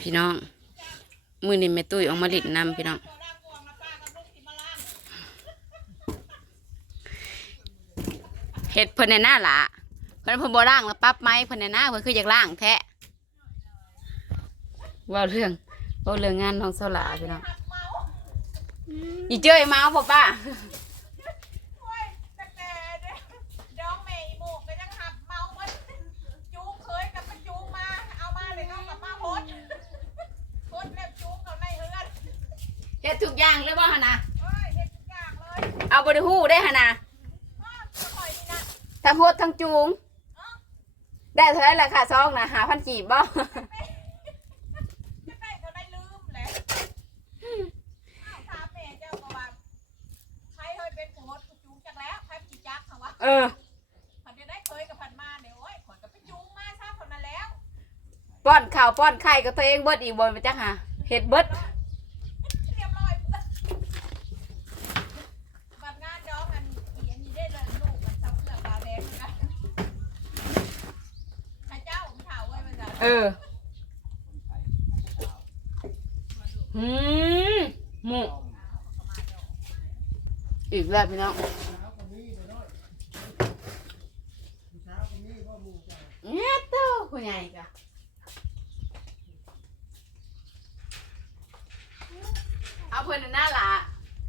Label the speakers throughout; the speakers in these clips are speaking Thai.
Speaker 1: พี่น้อง มือนี่แม่ตุ้ยออกมาลิดนำพี่น้อง เห็ดเพิ่นในหน้าหละเพิ่นเพิ่นบ่ล่างแล้วปั๊บไหมเพิ่นในหน้าเพิ่นคืออยากล่างแท้ว่าเรื่องว่าเรื่องงานน้องเสาหลาพี่น้องอีเจ้ยเมาบ่ป้า
Speaker 2: โอ้ยแต่แต่เดี๋ยวแม่อีโมกก็ยังหับเมามันจูงเคยกับมันจูงมา เอามาเลยน้องกับมาโพสโพสเล็บจูงเอาในเฮือน
Speaker 1: เฮ็ดทุกอย่างเลยบ่หั่นน่ะ
Speaker 2: เอ้ยเฮ็ดทุกอย่างเลย
Speaker 1: เอาบ่ได้ฮู้ได้หั่นน่ะ
Speaker 2: อ้าวจะปล่อยนี่นะ
Speaker 1: ทั้งโหดทั้งจูงได้เท่าไหร่ราคาซองน่ะ5,000กีบบ่
Speaker 2: จะได้เขาได้ลืมแหละอ้าวถามแม่เจ้าก็ว่าใครเคยเป็นโพสจูงจักแล้วใครจีจักเขาวะ
Speaker 1: เออ
Speaker 2: ผันจะได้เคยกับผันมาเนี่ยโอ้ยขอนกับไปจูงมาซะคนนั้นแล้ว
Speaker 1: ป้อนข้าวป้อนไข่ก็ตัวเองเบิดอีกบ่ไปจักหาเฮ็ดเบิด
Speaker 2: ออหืม
Speaker 1: หมูอีกแล้วพี่น้องเนี่ยเต้าคุณใหญ่กะเอาเพิ่อนในหน้าหลา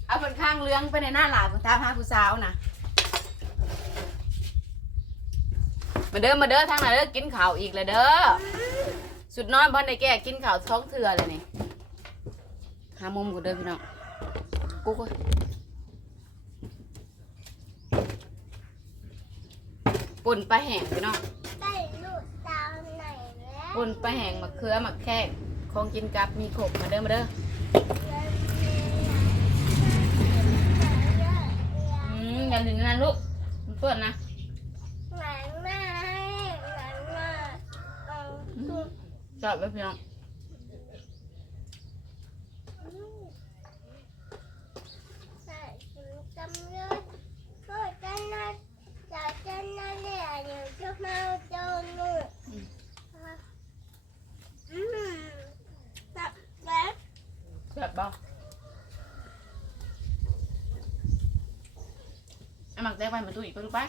Speaker 1: เอาเพิ่อนข้างเลื้องไปในหน้าหลาเพิ่นท้าพาผู้สาวนะมาเด้อมาเด้อทางไหนเด้อกินข้าวอีกแล้วเด้อ สุดน้อยบ่ได้แก่กินข้าวท้องเถื่อเลยนี่หามุมกูเด้อพี่น้องกูก็ป่นปลาแห้งพี่น้อง
Speaker 3: ได้ลูกตาไหนแล้ว
Speaker 1: ป่นปลาแห้งมะเขือมะแข้งของกินกับมีขบมาเด้อมาเด้ออืมอย่าลืมนะลูกมันเปิดนะ
Speaker 3: หลังมา
Speaker 1: จอดไว้พี่น้อง
Speaker 3: ใส่ถุงจำเลยโอ้ยกันนะจะกันนะเนี่ยเดี๋ยวจะมาโดนมืออืมจับแล้ว
Speaker 1: แบบบ่ไอ้หมักแดงไปมาตู้อีกไปลูกไป ไ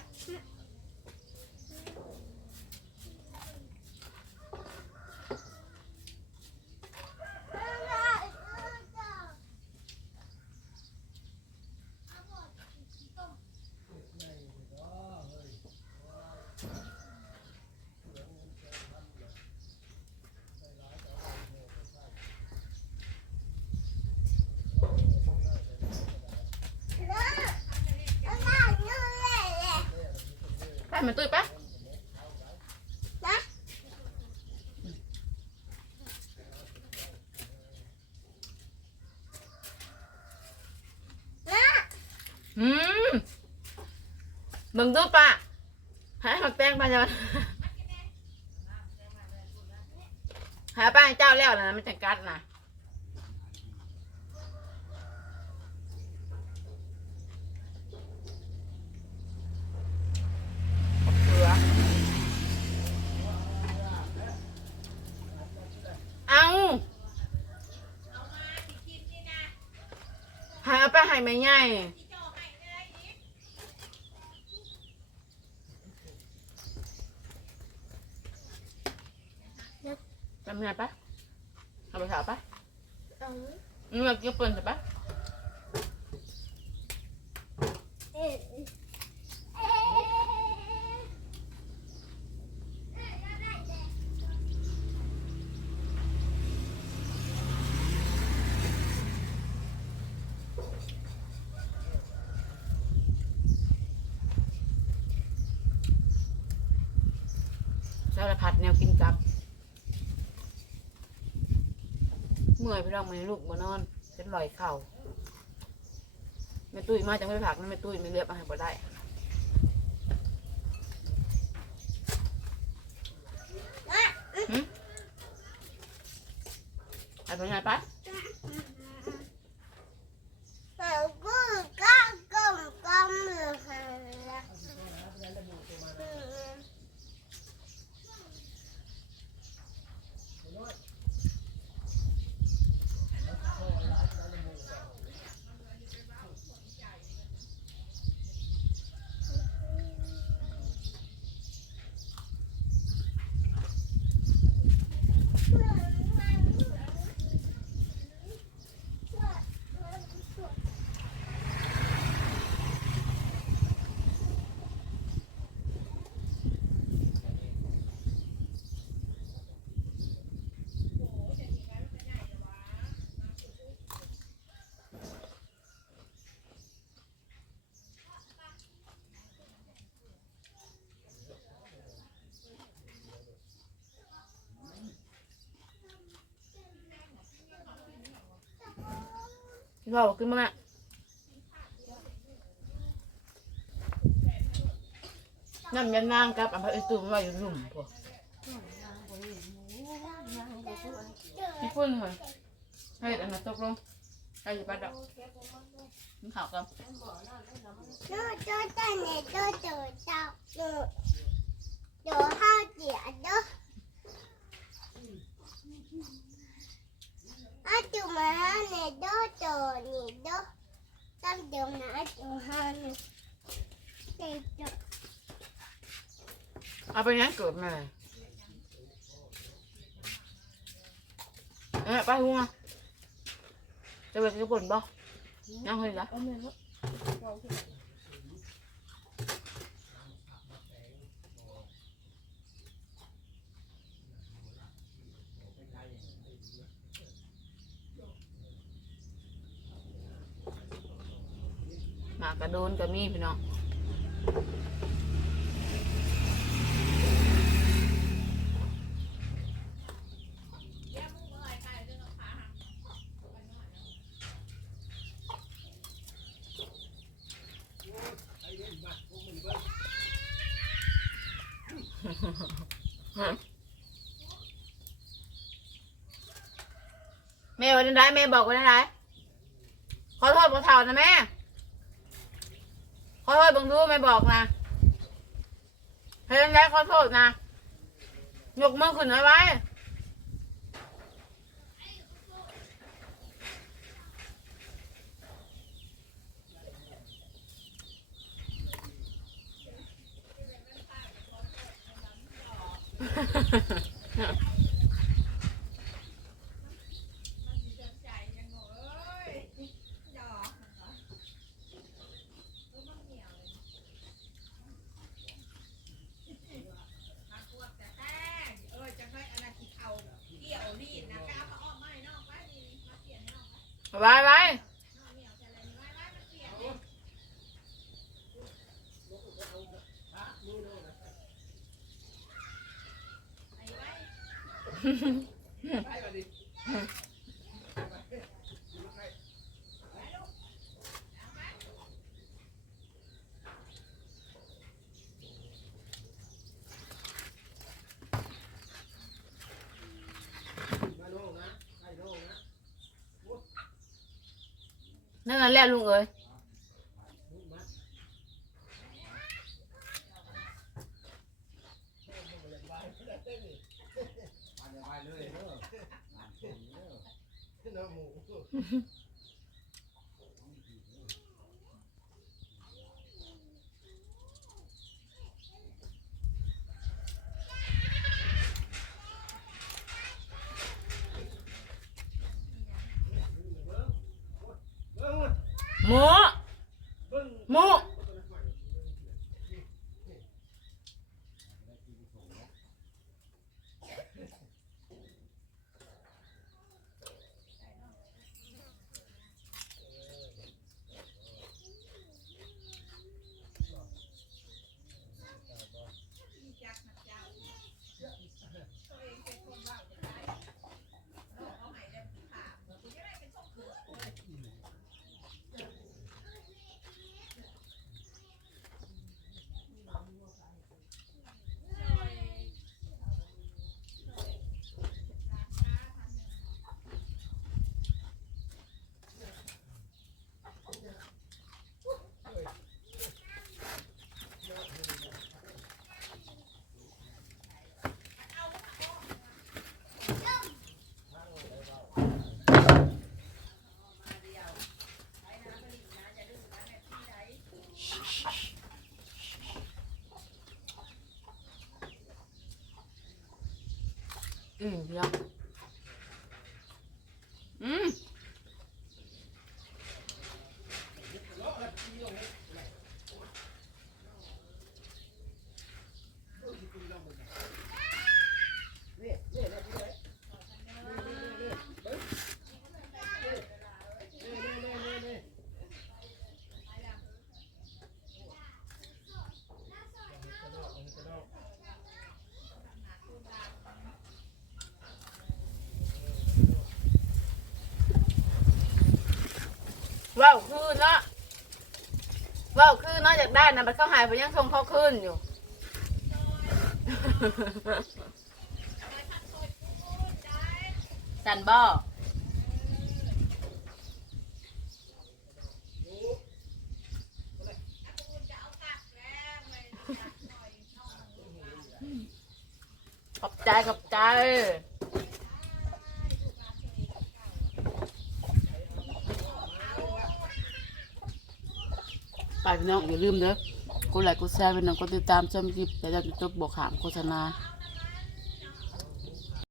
Speaker 1: อืมมึงดูปะให้หมักแตงไปจ้ะหาป้าเจ้าแล้วนะมันจะกัดนะเกลือเอาหาไปให้ไม่ง่าย ทำไงปะเอาไปถามปะมึงอยากกินปืนใช่ปะสารพัดแนวกินกับ เมื่อยพี่น้องไม่ลูกมานอนเป็นรอยเข่าแม่ตุ้ยมาจังไม่ผักนั่นแม่ตุ้ยไม่เรียบมาให้บ่ได้หึไปเป็นไงไป
Speaker 3: เราก็ก้าวก้มก้มเลยค่ะ
Speaker 1: พ่อบอกขึ้นมาแม่น้ำยันนางกับอันพัดไอตุ่มว่าอยู่หนุ่มพวกพี่พุ่นเหรอให้อันนั้นตกลงใครจะปัดดอกมันข่าวกัน
Speaker 3: โน้โจ้ตาเนี่ยโจโจเจ้าโน้โจ้ห้าเดียดเจี๋ยโจ้โจ้นี่เด้อ ตั้งเดี๋ยวนะอาจุห้าเน่เด็กโจ้
Speaker 1: เอาไปงั้นเกิดมาเลยเอ๊ะไปหัวจะไปกระปุ่นบ่ยังเฮ้ยละ หมากกระโดนก็มีพี่น้องแม่วันได้แม่บอกวันได้ขอโทษบ่เท่านะแม่ ขอโทษบังดูแม่บอกนะเฮ้ยได้ขอโทษนะยกมือขึ้นไว้ไว้
Speaker 2: ใจยังหนูเอ้ยดอกมาพวกจะแต้งเออจะให้อนนาทีเอาเกี่ยวรีดนะก้าวเขาออกมาให้นอกไว้ดีมาเปลี่ยนให้นอก ไว้
Speaker 1: ไว้ไว้
Speaker 2: นอกเหนียวจะอะไรนี่ไว้ไว้มาเป นดิไอ้ไว้
Speaker 1: นั่นแหละลุงเอ้ย หมูหมู อืมเว้า
Speaker 2: วคือเนาะว้าวคือเนาะอยากได้นะมันเข้าหายไปยังทรงเขาขึ้นอยู่ สันบ่ขอบใจขอบใจ
Speaker 1: ไปพี่น้องอย่าลืมเด้อกดไลค์กดแชร์เป็นน้องกดติดตามชมคลิปแต่จะจบบอกขามโฆษณา